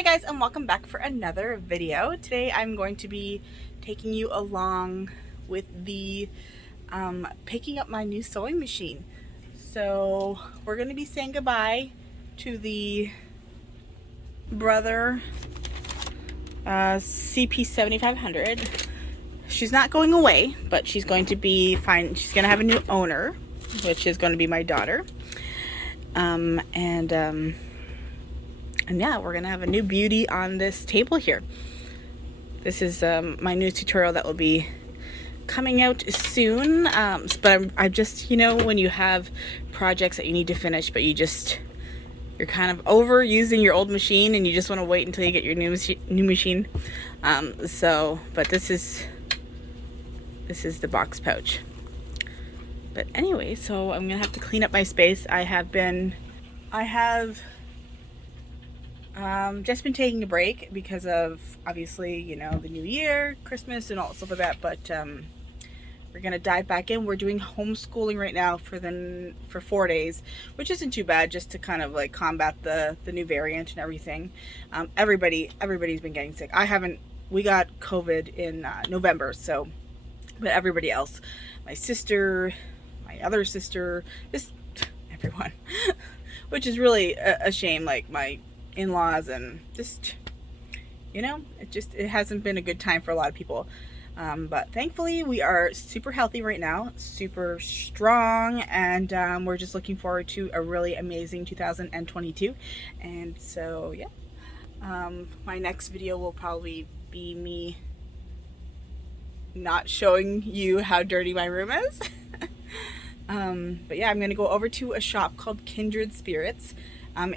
Hi guys, and welcome back for another video. Today I'm going to be taking you along with the picking up my new sewing machine. So we're going to be saying goodbye to the Brother CP 7500. She's not going away, but she's going to be fine. She's going to have a new owner, which is going to be my daughter. And yeah, we're gonna have a new beauty on this table here. This is my new tutorial that will be coming out soon. But I just, you know, when you have projects that you need to finish, but you're kind of over using your old machine and you just want to wait until you get your new machine. But this is the box pouch. But anyway, so I'm gonna have to clean up my space. I have just been taking a break because of, obviously, you know, the new year, Christmas, and all stuff like that. But we're gonna dive back in. We're doing homeschooling right now for 4 days, which isn't too bad, just to kind of like combat the new variant and everything. Everybody's been getting sick. We got COVID in November, so, but everybody else, my sister, my other sister, just everyone, which is really a shame. Like my in-laws, and just, you know, it hasn't been a good time for a lot of people, but thankfully we are super healthy right now, super strong, and we're just looking forward to a really amazing 2022. And so yeah, my next video will probably be me not showing you how dirty my room is. But yeah, I'm gonna go over to a shop called Kindred Spirits.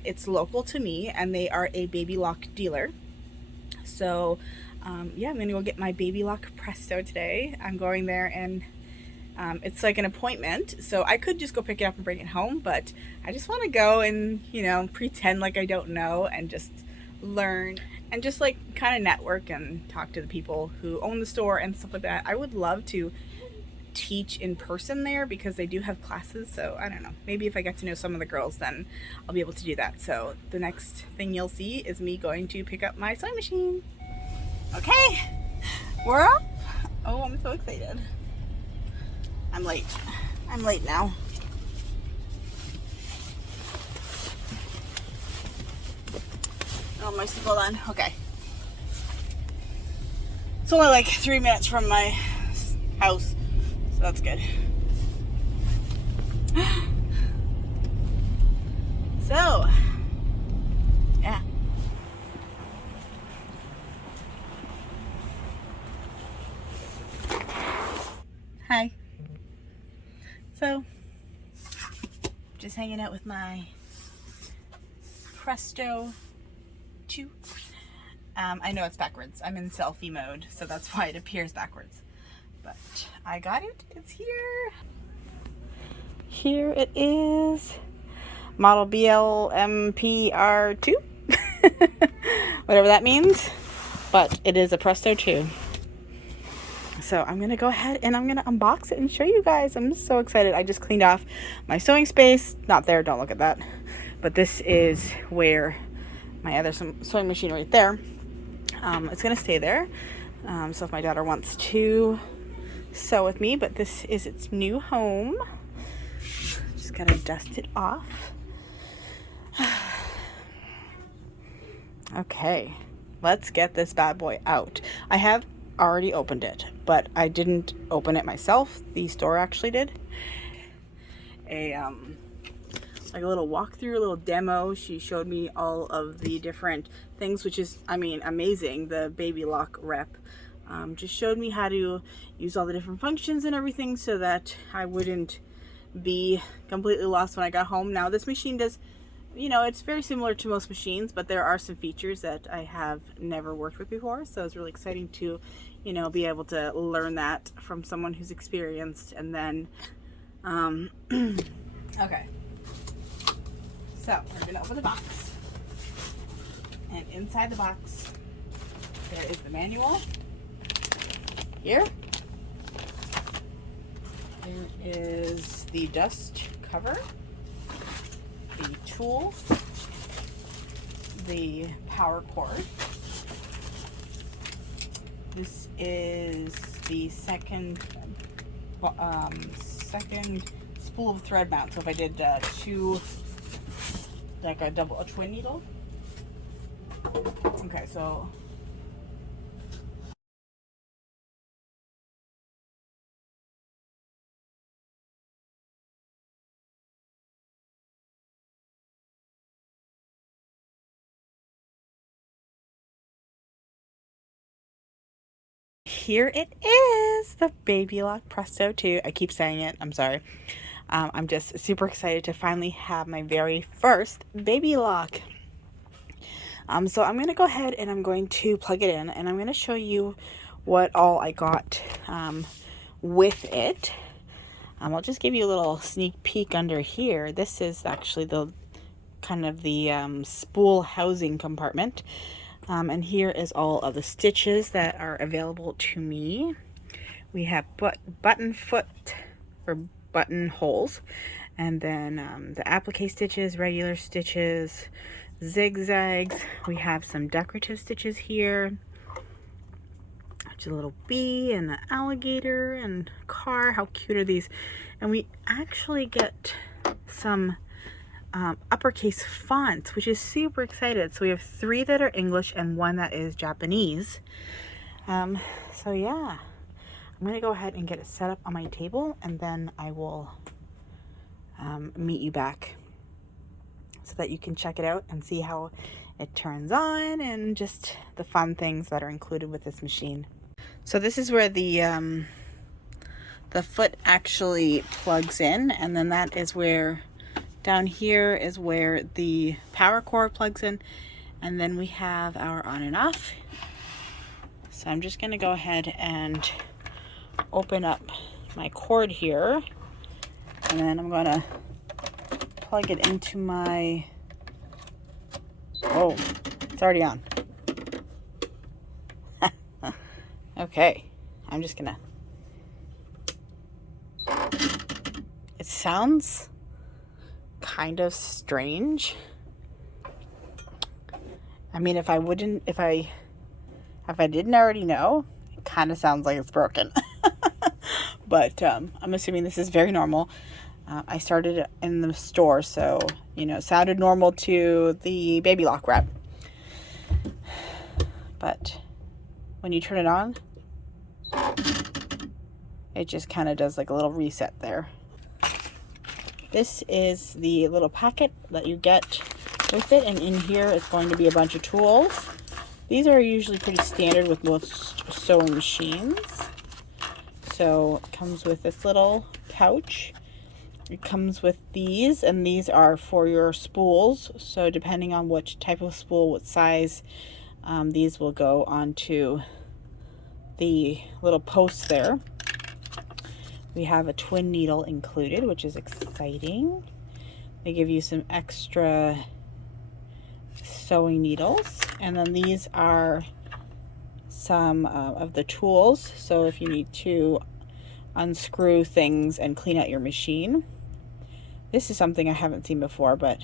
It's local to me, and they are a Babylock dealer. So yeah, I'm gonna go get my Babylock Presto today. I'm going there, and it's like an appointment, so I could just go pick it up and bring it home, but I just want to go and, you know, pretend like I don't know and just learn and just like kind of network and talk to the people who own the store and stuff like that. I would love to teach in person there because they do have classes, so I don't know, maybe if I get to know some of the girls, then I'll be able to do that. So the next thing you'll see is me going to pick up my sewing machine. Okay, we're up. Oh, I'm so excited. I'm late now. Oh, my seatbelt on. Okay, it's only like 3 minutes from my house, so that's good. So, yeah. Hi. So, just hanging out with my Presto II. I know it's backwards. I'm in selfie mode, so that's why it appears backwards. But I got it. It's here. Here it is. Model BLMPR2. Whatever that means. But it is a Presto II. So I'm going to go ahead and I'm going to unbox it and show you guys. I'm so excited. I just cleaned off my sewing space. Not there. Don't look at that. But this is where my other sewing machine right there. It's going to stay there. So if my daughter wants to sew with me, but this is its new home. Just gotta dust it off. Okay, let's get this bad boy out. I have already opened it, but I didn't open it myself. The store actually did. Like a little walkthrough, a little demo. She showed me all of the different things, which is, I mean, amazing. The Babylock rep just showed me how to use all the different functions and everything so that I wouldn't be completely lost when I got home. Now this machine does, you know, it's very similar to most machines, but there are some features that I have never worked with before, so it's really exciting to, you know, be able to learn that from someone who's experienced. And then okay, so we're gonna open the box, and inside the box there is the manual. Here is the dust cover, the tool, the power cord. This is the second spool of thread mount. So if I did two, like a twin needle. Okay, so here it is, the Babylock Presto II. I keep saying it, I'm sorry. I'm just super excited to finally have my very first Babylock. So I'm going to go ahead and I'm going to plug it in, and I'm going to show you what all I got with it. I'll just give you a little sneak peek under here. This is actually the kind of the spool housing compartment. And here is all of the stitches that are available to me. We have button foot or button holes, and then the applique stitches, regular stitches, zigzags. We have some decorative stitches here, which is a little bee and an alligator and car. How cute are these? And we actually get some uppercase fonts, which is super excited. So we have 3 that are English and 1 that is Japanese. So yeah, I'm gonna go ahead and get it set up on my table, and then I will meet you back so that you can check it out and see how it turns on and just the fun things that are included with this machine. So this is where the foot actually plugs in, and then that is where down here is where the power cord plugs in, and then we have our on and off. So I'm just going to go ahead and open up my cord here, and then I'm going to plug it into my, oh, it's already on. Okay, I'm just going to, it sounds kind of strange. I mean, if I didn't already know, it kind of sounds like it's broken. But I'm assuming this is very normal. I started it in the store, so you know, it sounded normal to the Babylock wrap. But when you turn it on, it just kind of does like a little reset there. This is the little packet that you get with it, and in here is going to be a bunch of tools. These are usually pretty standard with most sewing machines. So it comes with this little pouch. It comes with these, and these are for your spools. So depending on which type of spool, what size, these will go onto the little posts there. We have a twin needle included, which is exciting. They give you some extra sewing needles. And then these are some of the tools. So if you need to unscrew things and clean out your machine. This is something I haven't seen before, but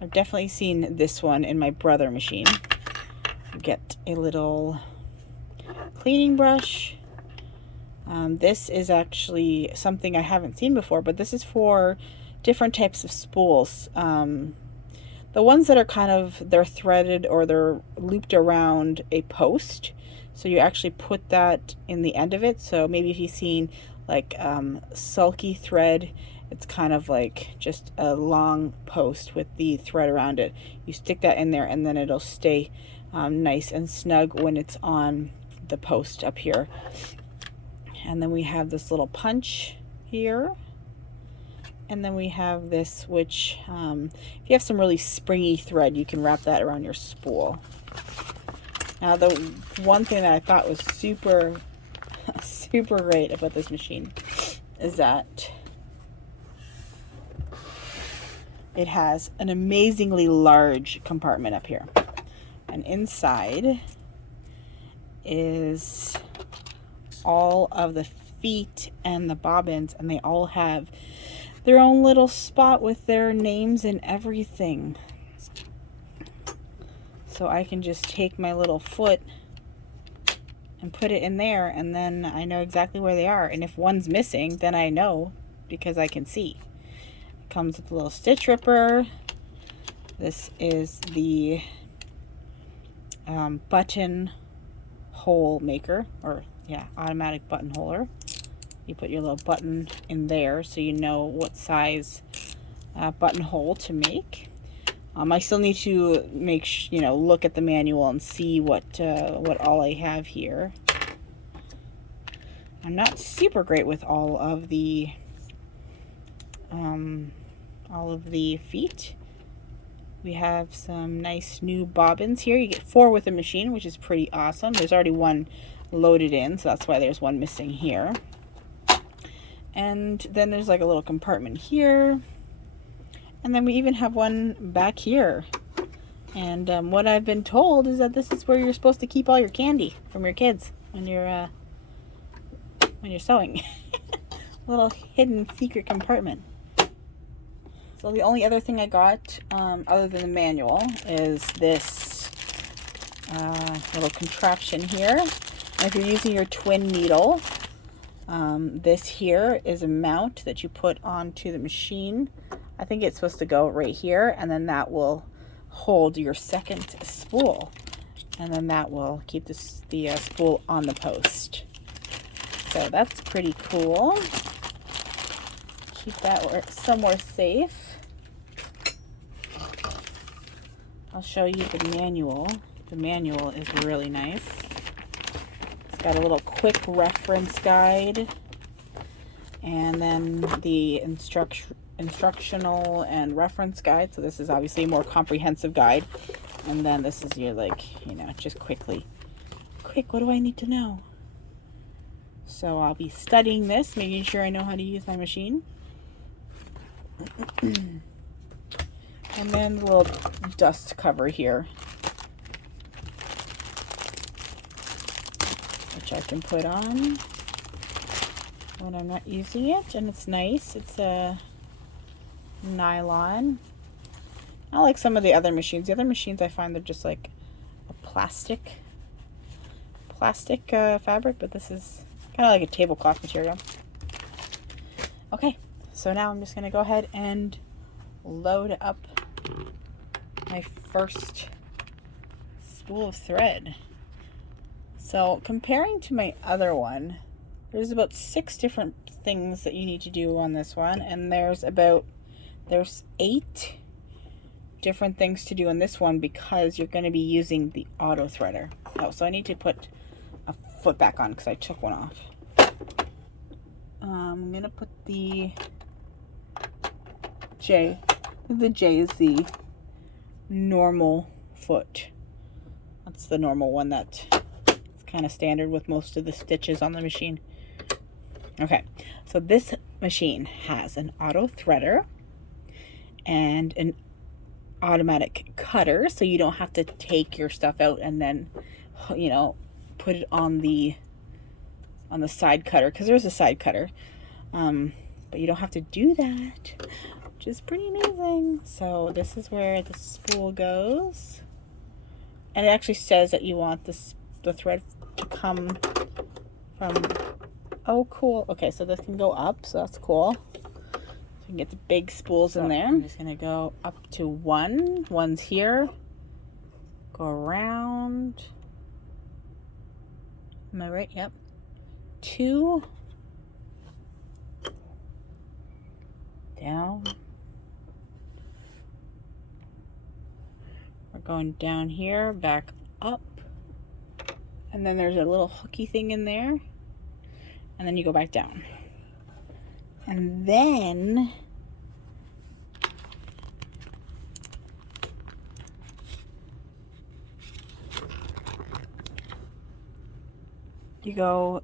I've definitely seen this one in my brother machine. You get a little cleaning brush. This is actually something I haven't seen before, but this is for different types of spools. The ones that are kind of, they're threaded or they're looped around a post. So you actually put that in the end of it. So maybe if you've seen like sulky thread, it's kind of like just a long post with the thread around it. You stick that in there and then it'll stay nice and snug when it's on the post up here. And then we have this little punch here. And then we have this, which if you have some really springy thread, you can wrap that around your spool. Now, the one thing that I thought was super great about this machine is that it has an amazingly large compartment up here. And inside is all of the feet and the bobbins, and they all have their own little spot with their names and everything. So I can just take my little foot and put it in there, and then I know exactly where they are. And if one's missing, then I know because I can see. It comes with a little stitch ripper. This is the button hole maker, or yeah, automatic button holer. You put your little button in there so you know what size buttonhole to make. I still need to look at the manual and see what all I have here. I'm not super great with all of the feet. We have some nice new bobbins here. You get 4 with the machine, which is pretty awesome. There's already one loaded in, so that's why there's one missing here. And then there's like a little compartment here. And then we even have one back here. And what I've been told is that this is where you're supposed to keep all your candy from your kids when you're sewing. A little hidden secret compartment. So the only other thing I got, other than the manual, is this little contraption here. And if you're using your twin needle, this here is a mount that you put onto the machine. I think it's supposed to go right here, and then that will hold your second spool. And then that will keep the spool on the post. So that's pretty cool. Keep that somewhere safe. I'll show you the manual. The manual is really nice. It's got a little quick reference guide, and then the instructional and reference guide. So this is obviously a more comprehensive guide, and then this is your just quick, what do I need to know? So I'll be studying this, making sure I know how to use my machine. And then the little dust cover here, which I can put on when I'm not using it, and it's nice. It's a nylon. Not like some of the other machines. The other machines I find they're just like a plastic fabric, but this is kind of like a tablecloth material. Okay, so now I'm just going to go ahead and load up my first spool of thread. So comparing to my other one, there's about 6 different things that you need to do on this one, and there's 8 different things to do on this one because you're going to be using the auto threader. Oh, so I need to put a foot back on because I took one off. I'm going to put the J. The J is the normal foot. That's the normal one that is kind of standard with most of the stitches on the machine. Okay, so this machine has an auto threader and an automatic cutter, so you don't have to take your stuff out and then put it on the side cutter, because there's a side cutter, but you don't have to do that, which is pretty amazing. So this is where the spool goes, and it actually says that you want the thread to come from. Oh, cool. Okay, so this can go up, so that's cool. So you can get the big spools in there. I'm just gonna go up to one. One's here. Go around. Am I right? Yep. 2. Down. We're going down here, back up. And then there's a little hooky thing in there. And then you go back down. And then you go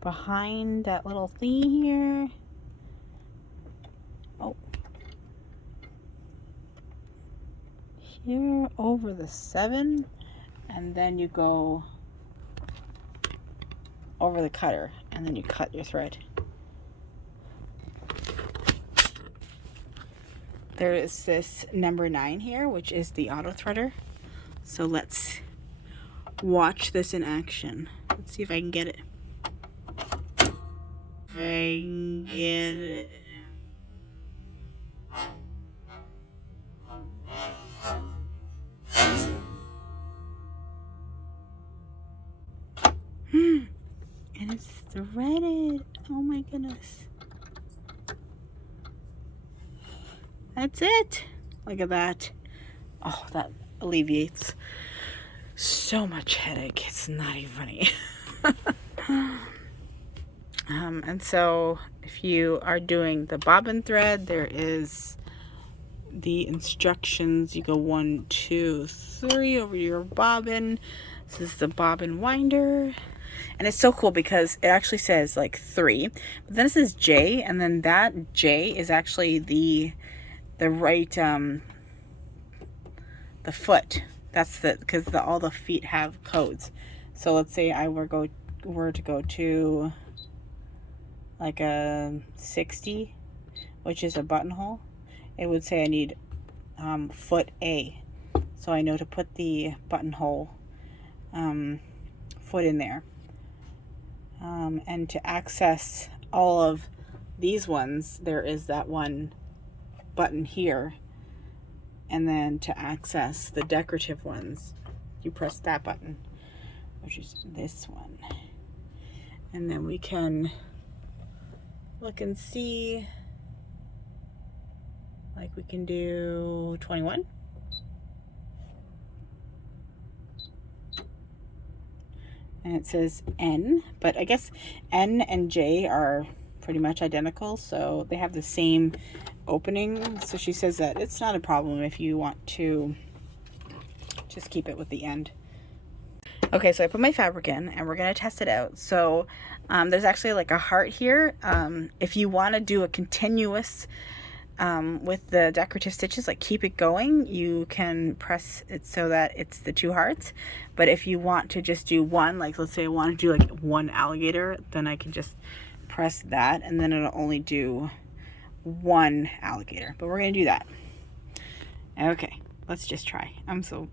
behind that little thing here. Oh. Here over the 7, and then you go over the cutter, and then you cut your thread. there is this number 9 here, which is the auto threader. So let's watch this in action. Let's see if I can get it. If I can get it. And it's threaded. Oh my goodness. That's it. Look at that. Oh, that alleviates so much headache. It's not even funny. And so if you are doing the bobbin thread, there is the instructions. You go 1, 2, 3 over your bobbin. This is the bobbin winder. And it's so cool because it actually says like 3, but then it says J, and then that J is actually the right the foot. That's because all the feet have codes. So let's say I were to go to like a 60, which is a buttonhole. It would say I need foot A, so I know to put the buttonhole foot in there. And to access all of these ones, there is that one button here. And then to access the decorative ones, you press that button, which is this one. And then we can look and see, like we can do 21. And it says N, but I guess N and J are pretty much identical, so they have the same opening. So she says that it's not a problem if you want to just keep it with the end. Okay, so I put my fabric in and we're going to test it out. So there's actually like a heart here. If you want to do a continuous with the decorative stitches, like keep it going, you can press it so that it's the 2 hearts. But if you want to just do one, like let's say I want to do like 1 alligator, then I can just press that and then it'll only do 1 alligator. But we're gonna do that. Okay, let's just try. I'm so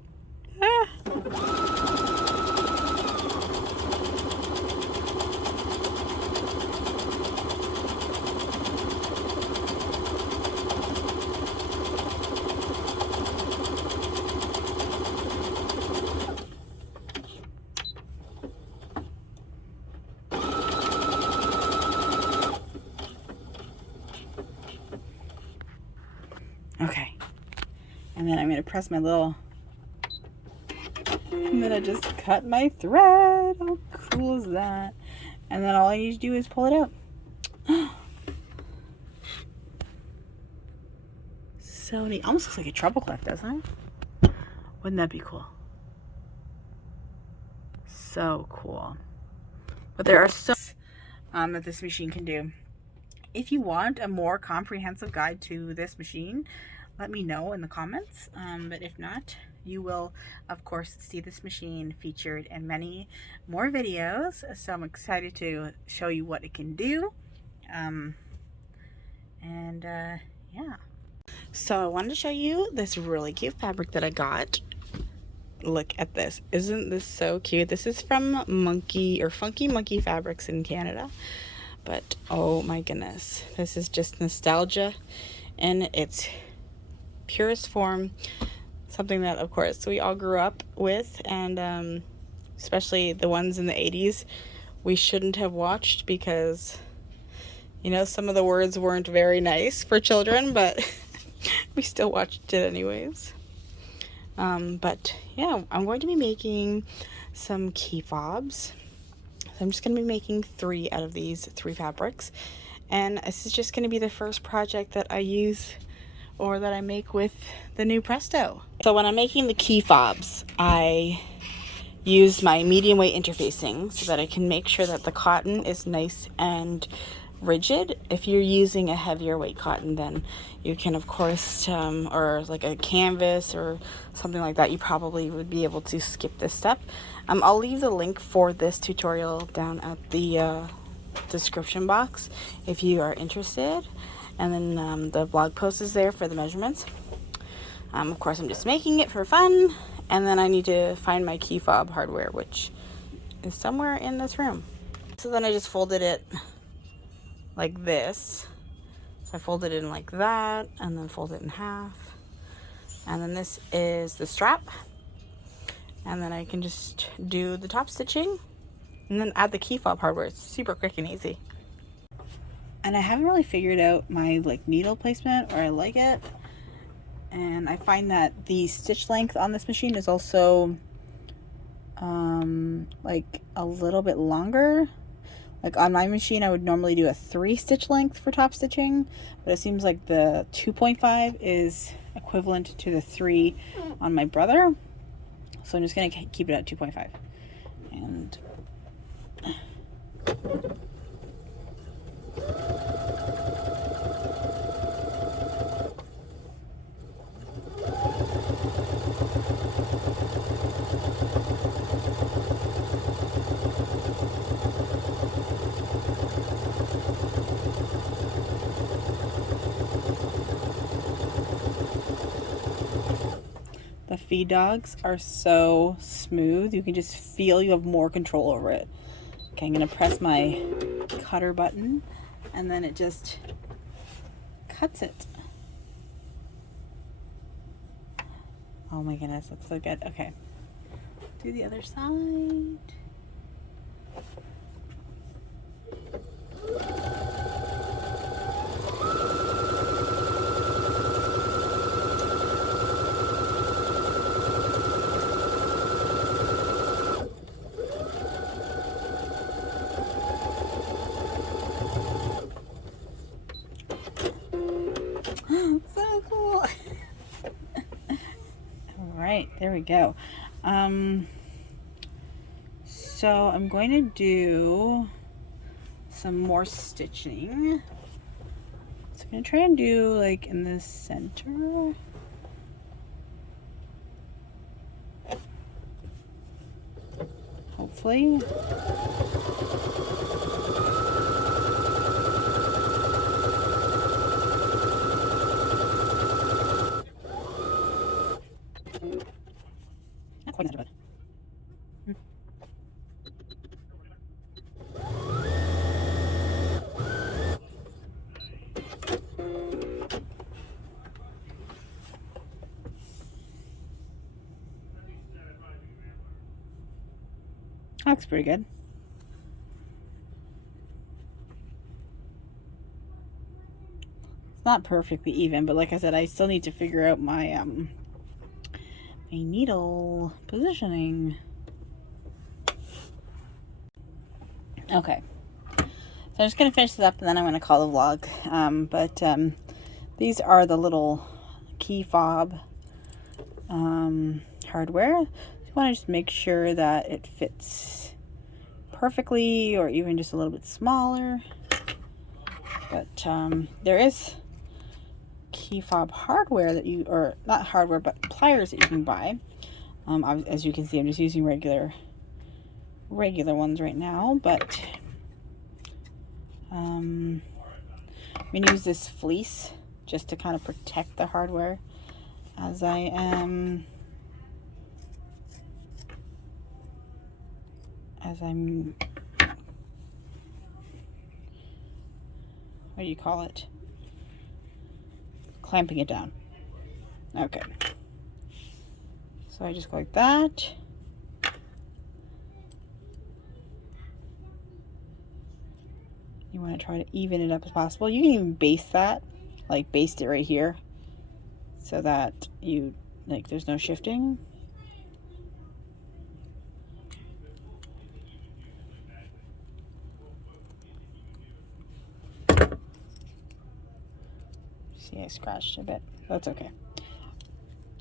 okay. And then I'm going to press my little, and then I just cut my thread. How cool is that? And then all I need to do is pull it out. So neat. Almost looks like a treble clef, doesn't it? Wouldn't that be cool? So cool. But there are so that this machine can do. If you want a more comprehensive guide to this machine, let me know in the comments. But if not, you will, of course, see this machine featured in many more videos. So I'm excited to show you what it can do. Yeah. So I wanted to show you this really cute fabric that I got. Look at this. Isn't this so cute? This is from Funky Monkey Fabrics in Canada. But oh my goodness, this is just nostalgia in its purest form. Something that, of course, we all grew up with, and especially the ones in the 80s, we shouldn't have watched because, you know, some of the words weren't very nice for children, but we still watched it anyways. But yeah, I'm going to be making some key fobs. So I'm just going to be making 3 out of these 3 fabrics, and this is just going to be the first project that I use or that I make with the new Presto. So when I'm making the key fobs, I use my medium weight interfacing so that I can make sure that the cotton is nice and rigid. If you're using a heavier weight cotton, then you can, of course, or like a canvas or something like that, you probably would be able to skip this step. I'll leave the link for this tutorial down at the description box if you are interested. And then the blog post is there for the measurements. Of course, I'm just making it for fun. And then I need to find my key fob hardware, which is somewhere in this room. So then I just folded it like this. So I folded it in like that, and then fold it in half. And then this is the strap. And then I can just do the top stitching and then add the key fob hardware. It's super quick and easy. And I haven't really figured out my like needle placement, or I like it. And I find that the stitch length on this machine is also like a little bit longer. Like on my machine, I would normally do a 3 stitch length for top stitching, but it seems like the 2.5 is equivalent to the 3 on my brother. So I'm just gonna keep it at 2.5. And the feed dogs are so smooth. You can just feel you have more control over it. Okay, I'm gonna press my cutter button and then it just cuts it. Oh my goodness, that's so good. Okay, do the other side. So cool. All right, there we go. So I'm going to do some more stitching. So I'm going to try and do like in the center. Hopefully. Not quite as bad. Looks pretty good. It's not perfectly even, but like I said, I still need to figure out my my needle positioning. Okay, so I'm just gonna finish this up and then I'm gonna call the vlog. But these are the little key fob hardware. You want to just make sure that it fits perfectly, or even just a little bit smaller. But there is key fob hardware that you, or not hardware, but pliers that you can buy. As you can see, I'm just using regular ones right now, but I'm gonna use this fleece just to kind of protect the hardware as I'm what do you call it? Clamping it down. Okay. So I just go like that. You want to try to even it up as possible. You can even baste that, like baste it right here, so that you, like, there's no shifting. See, I scratched a bit. That's okay.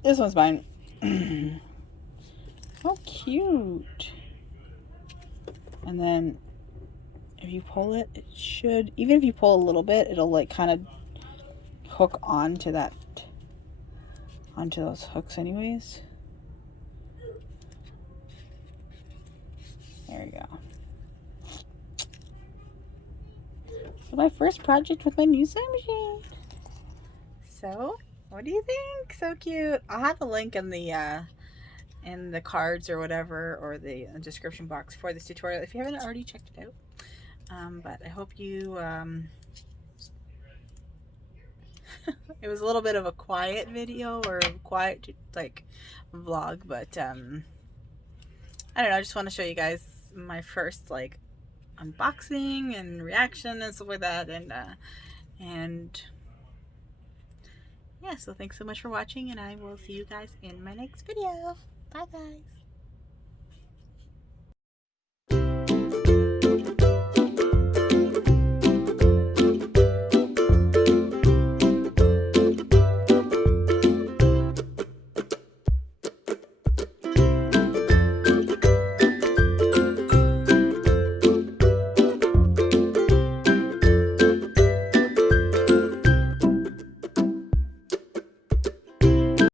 This one's mine. How cute. And then if you pull it, it should, even if you pull a little bit, it'll like kind of hook onto that, onto those hooks anyways. There you go. So my first project with my new sewing machine. So, what do you think? So cute. I'll have a link in the cards or whatever, or the description box for this tutorial if you haven't already checked it out. But I hope you it was a little bit of a quiet video, or quiet like vlog, but I don't know, I just want to show you guys my first like unboxing and reaction and stuff like that, and yeah, so thanks so much for watching, and I will see you guys in my next video. Bye guys.